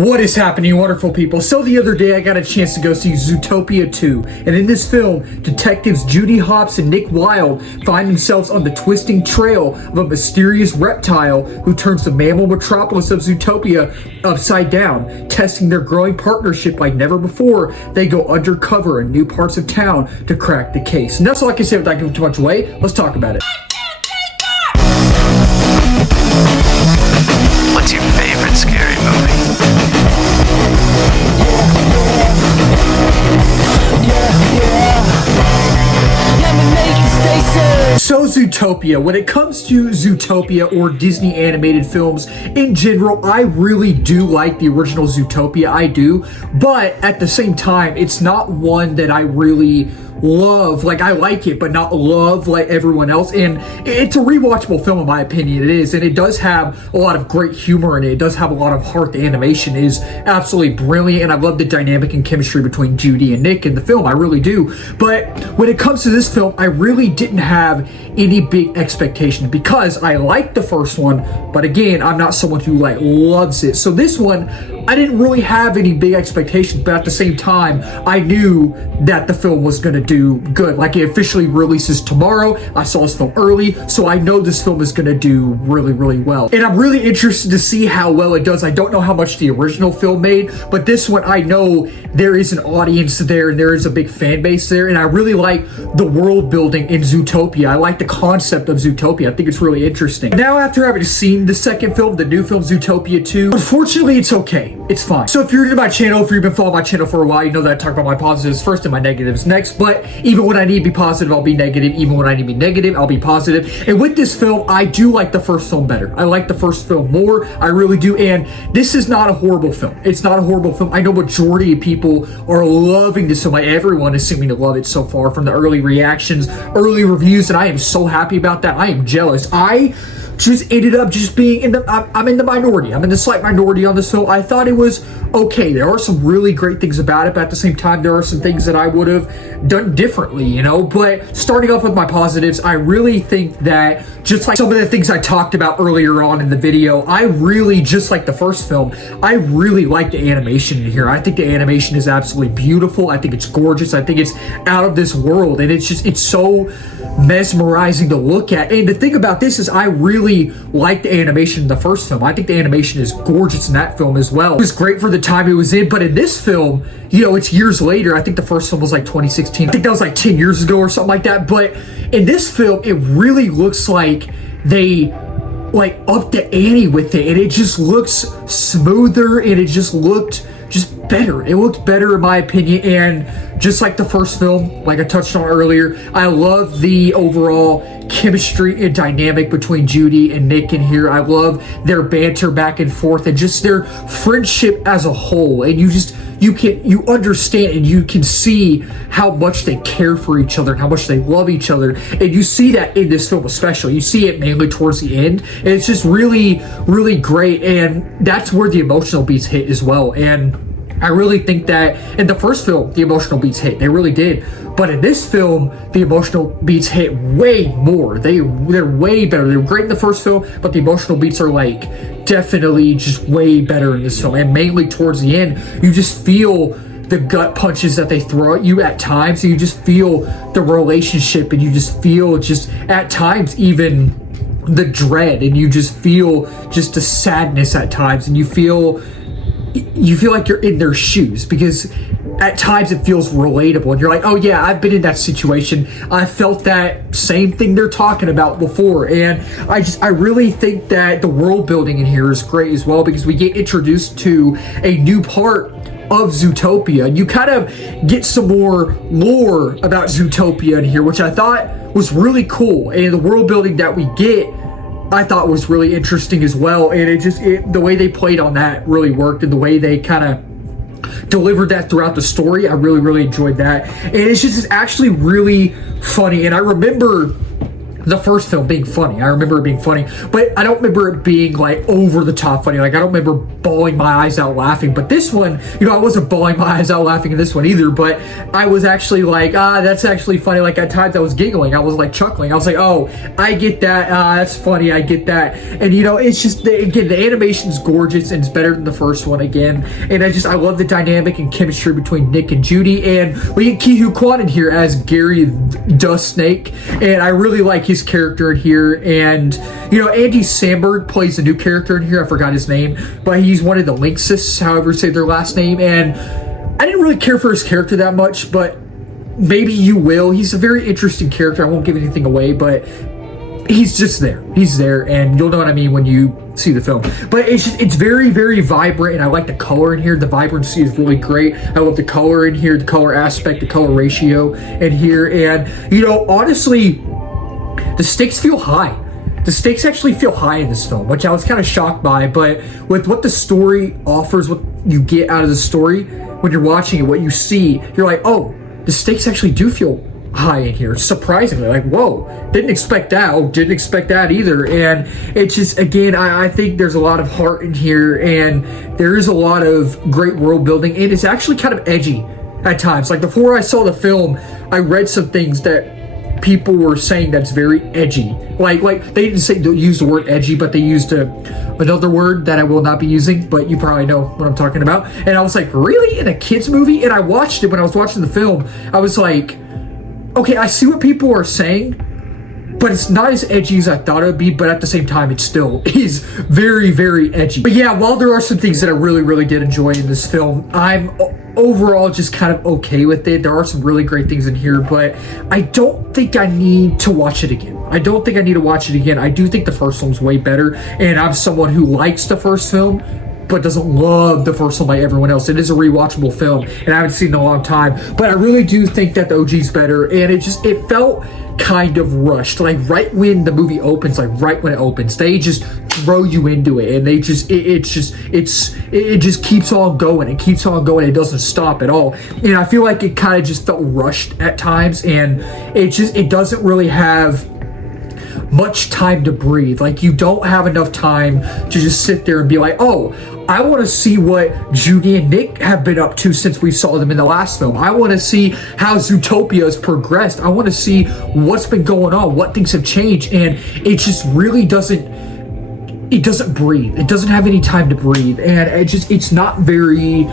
What is happening, wonderful people? So the other day I got a chance to go see Zootopia 2, and in this film, detectives Judy Hopps and Nick Wilde find themselves on the twisting trail of a mysterious reptile who turns the mammal metropolis of Zootopia upside down. Testing their growing partnership like never before, they go undercover in new parts of town to crack the case. And that's all I can say without giving too much away. Let's talk about it. What's your favorite scary movie? So Zootopia, when it comes to Zootopia or Disney animated films in general, I really do like the original Zootopia, I do, but at the same time, it's not one that I really love. Like, I like it, but not love like everyone else, and it's a rewatchable film in my opinion. It is, and it does have a lot of great humor in it. It does have a lot of heart. The animation is absolutely brilliant, and I love the dynamic and chemistry between Judy and Nick in the film. I really do. But when it comes to this film, I really didn't have any big expectations because I liked the first one, but again, I'm not someone who like loves it. So this one, I didn't really have any big expectations, but at the same time, I knew that the film was going to do good. Like, it officially releases tomorrow. I saw this film early, so I know this film is going to do really, really well. And I'm really interested to see how well it does. I don't know how much the original film made, but this one, I know there is an audience there and there is a big fan base there, and I really like the world building in Zootopia. I like the concept of Zootopia. I think it's really interesting. Now, after having seen the second film, the new film Zootopia 2, unfortunately, it's okay. It's fine. So if you're new to my channel, if you've been following my channel for a while, you know that I talk about my positives first and my negatives next. But even when I need to be positive, I'll be negative. Even when I need to be negative, I'll be positive. And with this film, I do like the first film better. I like the first film more. I really do. And this is not a horrible film. It's not a horrible film. I know majority of people are loving this film. Like, everyone is seeming to love it so far from the early reactions, early reviews, and I am so happy about that. I am jealous. I just ended up just being in the, I'm in the minority. I'm in the slight minority on this film. I thought it was okay. There are some really great things about it, but at the same time, there are some things that I would have done differently, you know? But starting off with my positives, I really think that just like some of the things I talked about earlier on in the video, I really, just like the first film, I really like the animation in here. I think the animation is absolutely beautiful. I think it's gorgeous. I think it's out of this world, and it's just, it's so mesmerizing to look at. And the thing about this is I really like the animation in the first film. I think the animation is gorgeous in that film as well. It was great for the time it was in, but in this film, you know, it's years later. I think the first film was like 2016. I think that was like 10 years ago or something like that. But in this film, it really looks like they like upped the ante with it, and it just looks smoother, and it just looked just better. It looked better in my opinion, and just like the first film, like I touched on earlier, I love the overall chemistry and dynamic between Judy and Nick in here. I love their banter back and forth and just their friendship as a whole, and you understand and you can see how much they care for each other and how much they love each other, and you see that in this film especially. You see it mainly towards the end, and it's just really, really great, and that's where the emotional beats hit as well. And I really think that in the first film, the emotional beats hit. They really did. But in this film, the emotional beats hit way more. They're way better. They were great in the first film, but the emotional beats are like definitely just way better in this film. And mainly towards the end, you just feel the gut punches that they throw at you at times. And you just feel the relationship, and you just feel just at times even the dread, and you just feel just the sadness at times, and you feel like you're in their shoes, because at times it feels relatable, and you're like, oh yeah, I've been in that situation. I felt that same thing they're talking about before. And I really think that the world building in here is great as well, because we get introduced to a new part of Zootopia, and you kind of get some more lore about Zootopia in here, which I thought was really cool. And the world building that we get, I thought was really interesting as well, and the way they played on that really worked, and the way they kind of delivered that throughout the story, I really, really enjoyed that. And it's actually really funny. And I remember the first film being funny. I remember it being funny, but I don't remember it being like over the top funny. Like I don't remember bawling my eyes out laughing. But this one, you know, I wasn't bawling my eyes out laughing in this one either, but I was actually like, that's actually funny. Like at times I was giggling. I was like chuckling. I was like, oh, I get that. That's funny. I get that. And you know, it's just, again, the animation's gorgeous and it's better than the first one again. And I love the dynamic and chemistry between Nick and Judy. And we get Ki-Hu Kwan in here as Gary the Snake. And I really like his character in here. And you know, Andy Samberg plays a new character in here. I forgot his name, but he's one of the Lynxists, however say their last name. And I didn't really care for his character that much, but maybe you will. He's a very interesting character. I won't give anything away, but he's just there. He's there, and you'll know what I mean when you see the film. But it's very, very vibrant, and I like the color in here. The vibrancy is really great. I love the color in here, the color aspect, the color ratio in here. And you know, honestly, the stakes feel high. The stakes actually feel high in this film, which I was kind of shocked by, but with what the story offers, what you get out of the story, when you're watching it, what you see, you're like, oh, the stakes actually do feel high in here, surprisingly. Like, whoa, didn't expect that. Oh, didn't expect that either. And it's just, again, I think there's a lot of heart in here, and there is a lot of great world building, and it's actually kind of edgy at times. Like, before I saw the film, I read some things that people were saying that's very edgy. Like they didn't use the word edgy, but they used another word that I will not be using, but you probably know what I'm talking about. And I was like, really? In a kid's movie? And I watched it when I was watching the film. I was like, okay, I see what people are saying, but it's not as edgy as I thought it would be, but at the same time, it still is very, very edgy. But yeah, while there are some things that I really, really did enjoy in this film, I'm overall just kind of okay with it. There are some really great things in here, but I don't think I need to watch it again. I don't think I need to watch it again. I do think the first film's way better, and I'm someone who likes the first film, but doesn't love the first one like everyone else. It is a rewatchable film, and I haven't seen it in a long time, but I really do think that the OG's better, and it felt kind of rushed. Like right when the movie opens, like right when it opens, they just throw you into it, and they just it just keeps on going. It keeps on going. It doesn't stop at all. And I feel like it kind of just felt rushed at times, and it doesn't really have much time to breathe. Like you don't have enough time to just sit there and be like, oh, I want to see what Judy and Nick have been up to since we saw them in the last film. I want to see how Zootopia has progressed. I want to see what's been going on, what things have changed, and it just really doesn't breathe. It doesn't have any time to breathe, and it's not very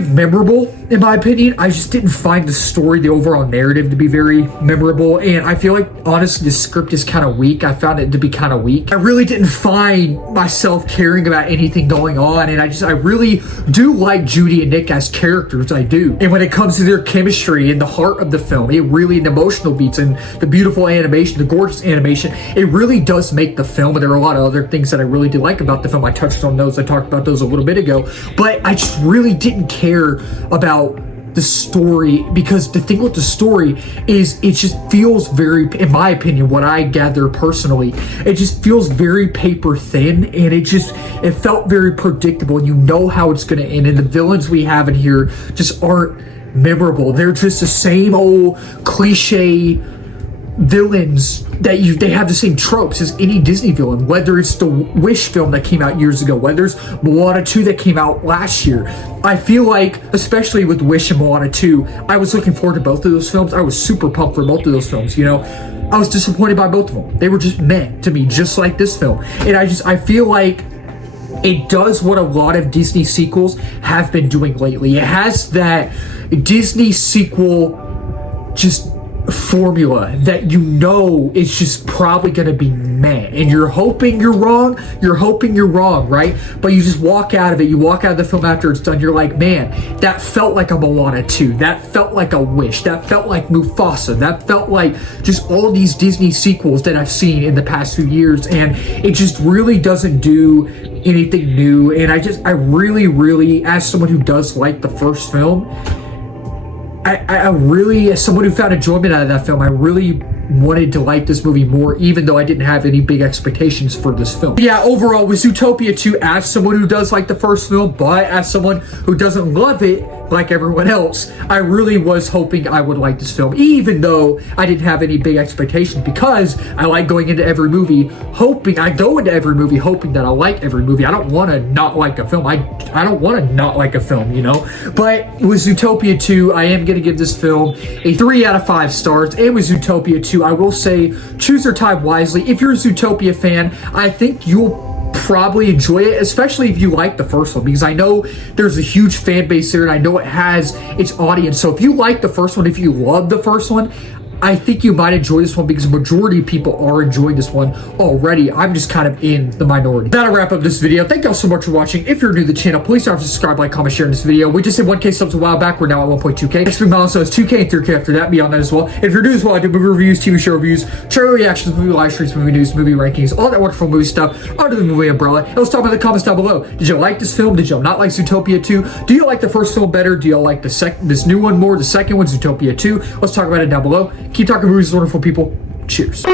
memorable, in my opinion. I just didn't find the story, the overall narrative, to be very memorable, and I feel like, honestly, the script is kind of weak. I found it to be kind of weak. I really didn't find myself caring about anything going on, and I really do like Judy and Nick as characters. I do. And when it comes to their chemistry and the heart of the film, the emotional beats and the beautiful animation, the gorgeous animation, it really does make the film. And there are a lot of other things that I really do like about the film. I touched on those. I talked about those a little bit ago, but I just really didn't care about the story, because the thing with the story is it just feels very, in my opinion, what I gather personally, it just feels very paper thin, and it felt very predictable, and you know how it's going to end, and the villains we have in here just aren't memorable. They're just the same old cliche villains that they have the same tropes as any Disney villain, whether it's the Wish film that came out years ago, whether it's Moana 2 that came out last year. I feel like, especially with Wish and Moana 2, I was looking forward to both of those films. I was super pumped for both of those films, you know. I was disappointed by both of them. They were just meh to me, just like this film. And I feel like it does what a lot of Disney sequels have been doing lately. It has that Disney sequel just formula that you know it's just probably going to be meh, and you're hoping you're wrong, right? But you just walk out of it, you walk out of the film after it's done, you're like, man, that felt like a Moana 2, that felt like a Wish, that felt like Mufasa, that felt like just all these Disney sequels that I've seen in the past few years, and it just really doesn't do anything new. And I really, as someone who does like the first film, I really, as someone who found enjoyment out of that film, I really wanted to like this movie more, even though I didn't have any big expectations for this film. Yeah, overall, with Zootopia 2, as someone who does like the first film, but as someone who doesn't love it, like everyone else, I really was hoping I would like this film, even though I didn't have any big expectations, because I like going into every movie hoping, I go into every movie hoping that I like every movie. I don't want to not like a film. I don't want to not like a film, you know? But with Zootopia 2, I am going to give this film a 3 out of 5 stars. And with Zootopia 2, I will say, choose your time wisely. If you're a Zootopia fan, I think you'll probably enjoy it, especially if you like the first one, because I know there's a huge fan base there, and I know it has its audience. So if you like the first one, if you love the first one, I think you might enjoy this one, because the majority of people are enjoying this one already. I'm just kind of in the minority. That'll wrap up this video. Thank y'all so much for watching. If you're new to the channel, please don't forget to subscribe, like, comment, share in this video. We just hit 1K subs a while back. We're now at 1.2K. Next big milestone is 2K and 3K after that. Beyond that as well. If you're new as well, I do movie reviews, TV show reviews, trailer reactions, movie live streams, movie news, movie rankings, all that wonderful movie stuff under the movie umbrella. And let's talk about the comments down below. Did you like this film? Did you not like Zootopia 2? Do you like the first film better? Do you like this new one more? The second one, Zootopia 2? Let's talk about it down below. Keep talking movies, wonderful people. Cheers.